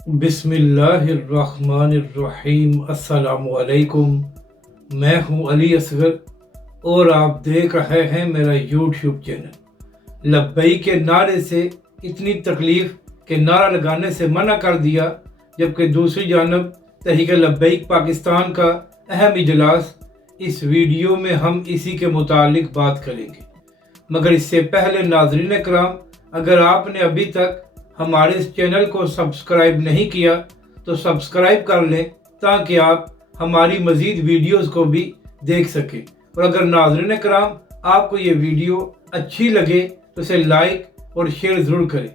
बिस्मिल्लाहिर्रहमानिर्रहीम। अस्सलामुअलैकुम। मैं हूं अली असगर और आप देख रहे हैं मेरा यूट्यूब चैनल। लब्बई के नारे से इतनी तकलीफ़ कि नारा लगाने से मना कर दिया, जबकि दूसरी जानब तहरीक लब्बैक पाकिस्तान का अहम इजलास। इस वीडियो में हम इसी के मुतालिक बात करेंगे, मगर इससे पहले नाज़रीन कराम, अगर आपने अभी तक हमारे इस चैनल को सब्सक्राइब नहीं किया तो सब्सक्राइब कर लें, ताकि आप हमारी मज़ीद वीडियोस को भी देख सकें। और अगर नाज़रीन कराम आपको ये वीडियो अच्छी लगे तो इसे लाइक और शेयर ज़रूर करें।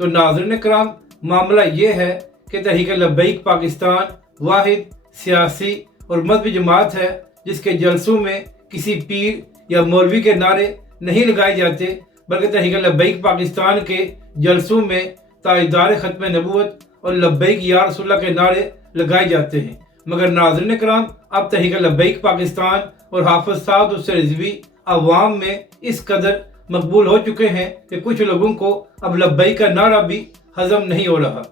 तो नाज़रीन कराम, मामला ये है कि तहरीक लब्बैक पाकिस्तान वाहिद सियासी और मजहबी जमात है जिसके जलसों में किसी पीर या मौलवी के नारे नहीं लगाए जाते, बल्कि तहरीक लब्बैक पाकिस्तान के जलसों में ताजदार ख़त्म नबूवत और लब्बैक या रसूलल्लाह के नारे लगाए जाते हैं। मगर नाज़रीन कराम, अब तहरीक लब्बैक पाकिस्तान और हाफ़िज़ साद हुसैन रिज़वी अवाम में इस कदर मकबूल हो चुके हैं कि कुछ लोगों को अब लब्बैक का नारा भी हज़म नहीं हो रहा।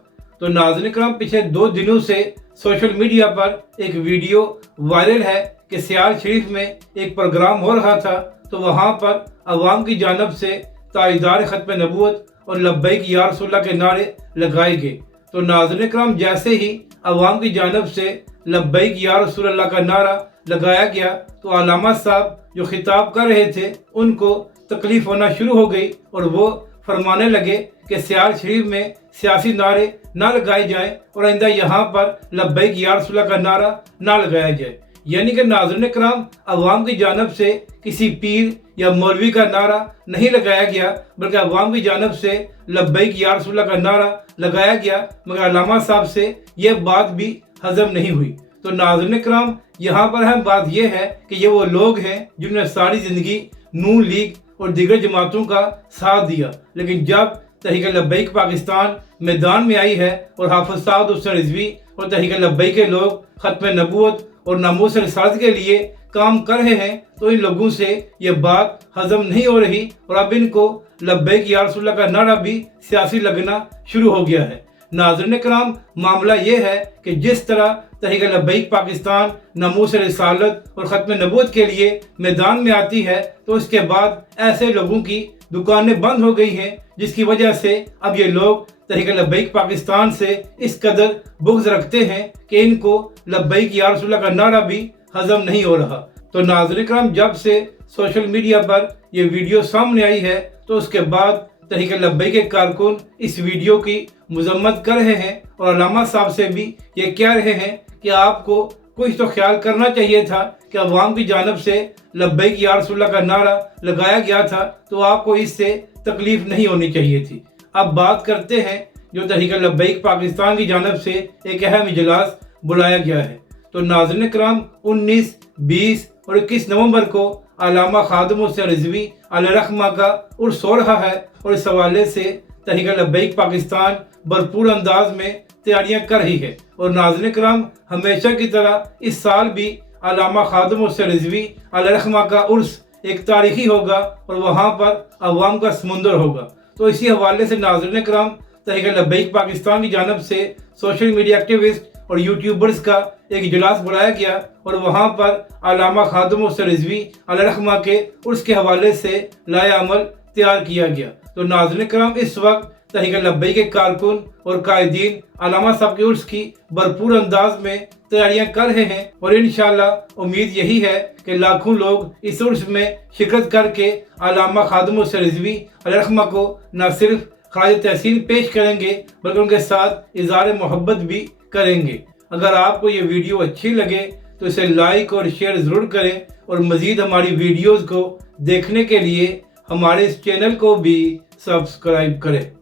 तो नाज़रीन कराम, पिछले 2 दिनों से सोशल मीडिया पर एक वीडियो वायरल है कि सियाल शरीफ में एक प्रोग्राम हो रहा था, तो वहाँ पर अवाम की जानब से ताजदार ख़त्म नबूवत और लब्बैक या रसूलल्लाह के नारे लगाए गए। तो नाज़रीन कराम, जैसे ही अवाम की जानब से लब्बैक या रसूलल्लाह का नारा लगाया गया, तो अल्लामा साहब जो खिताब कर रहे थे उनको तकलीफ़ होना शुरू हो गई और वो फरमाने लगे कि सियाल शरीफ में सियासी नारे ना लगाए जाएं और आइंदा यहाँ पर लब्बैक या रसूलल्लाह का नारा ना लगाया जाए। यानी कि नाज़रीन कराम, अवाम की जानब से किसी पीर या मौलवी का नारा नहीं लगाया गया, बल्कि अवाम की जानब से लब्बैक या रसूलल्लाह का नारा लगाया गया, मगर अल्लामा साहब से ये बात भी हजम नहीं हुई। तो नाज़रीन कराम, यहाँ पर अहम बात यह है कि ये वो लोग हैं जिन्होंने सारी ज़िंदगी नून लीग और दीगर जमातों का साथ दिया, लेकिन जब तहरीक लब्बैक पाकिस्तान मैदान में आई है और हाफ़िज़ साद हुसैन रिज़वी और तहरीक लब्बैक के लोग ख़त्म नबूवत और नामूस रिसालत के लिए काम कर रहे हैं, तो इन लोगों से ये बात हजम नहीं हो रही और अब इनको लब्बैक या रसूलल्लाह का नारा भी सियासी लगना शुरू हो गया है। नाज़रीन कराम, मामला ये है कि जिस तरह तहरीक लब्बैक पाकिस्तान नामूस रिसालत और ख़त्म नबूवत के लिए मैदान में आती है, तो उसके बाद ऐसे लोगों की दुकानें बंद हो गई हैं, जिसकी वजह से अब ये लोग तहरीक लब्बैक पाकिस्तान से इस कदर बुग़्ज़ रखते हैं कि इनको लब्बैक या रसूलल्लाह का नारा भी हजम नहीं हो रहा। तो नाज़रीन कराम, जब से सोशल मीडिया पर यह वीडियो सामने आई है, तो उसके बाद तहरीक लब्बैक के कारकुन इस वीडियो की मजम्मत कर रहे हैं और अल्लामा साहब से भी ये कह रहे हैं कि आपको कुछ तो ख्याल करना चाहिए था कि अवाम की जानब से लब्बैक या रसूलल्लाह का नारा लगाया गया था, तो आपको इससे तकलीफ नहीं होनी चाहिए थी। अब बात करते हैं जो तहरीक लब्बैक पाकिस्तान की जानब से एक अहम इजलास बुलाया गया है। तो नाज़रीन कराम, 19, 20 और 21 नवंबर को अल्लामा खादिम हुसैन रिज़वी अलैहिर्रहमा का उर्स हो रहा है और इस हवाले से तहरीक लब्बैक पाकिस्तान भरपूर अंदाज में तैयारियां कर रही है। और नाज़रीन कराम, हमेशा की तरह इस साल भी अल्लामा खादिम हुसैन रिज़वी अलैहिर्रहमा का उर्स एक तारीखी होगा और वहाँ पर अवाम का समुंदर होगा। तो इसी हवाले से नाज़रीन कराम, तहरीक लब्बैक पाकिस्तान की जानब से सोशल मीडिया एक्टिविस्ट और यूट्यूबर्स का एक इजलास बुलाया गया और वहाँ पर अल्लामा खादिम हुसैन रिज़वी अलैहिर्रहमा के उर्स के हवाले से लाए अमल तैयार किया गया। तो नाज़रीन कराम, इस वक्त तहरीक लब्बैक के कारकुन और कायदीन अल्लामा साहब के उर्स की भरपूर अंदाज में तैयारियां कर रहे हैं और इंशाअल्लाह उम्मीद यही है कि लाखों लोग इस उर्स में शिरकत करके अल्लामा खादिम हुसैन रिज़वी अलैहिर्रहमा को न सिर्फ खराज तहसीन पेश करेंगे, बल्कि उनके साथ इज़हार मोहब्बत भी करेंगे। अगर आपको ये वीडियो अच्छी लगे तो इसे लाइक और शेयर ज़रूर करें और मज़ीद हमारी वीडियोज़ को देखने के लिए हमारे इस चैनल को भी सब्सक्राइब करें।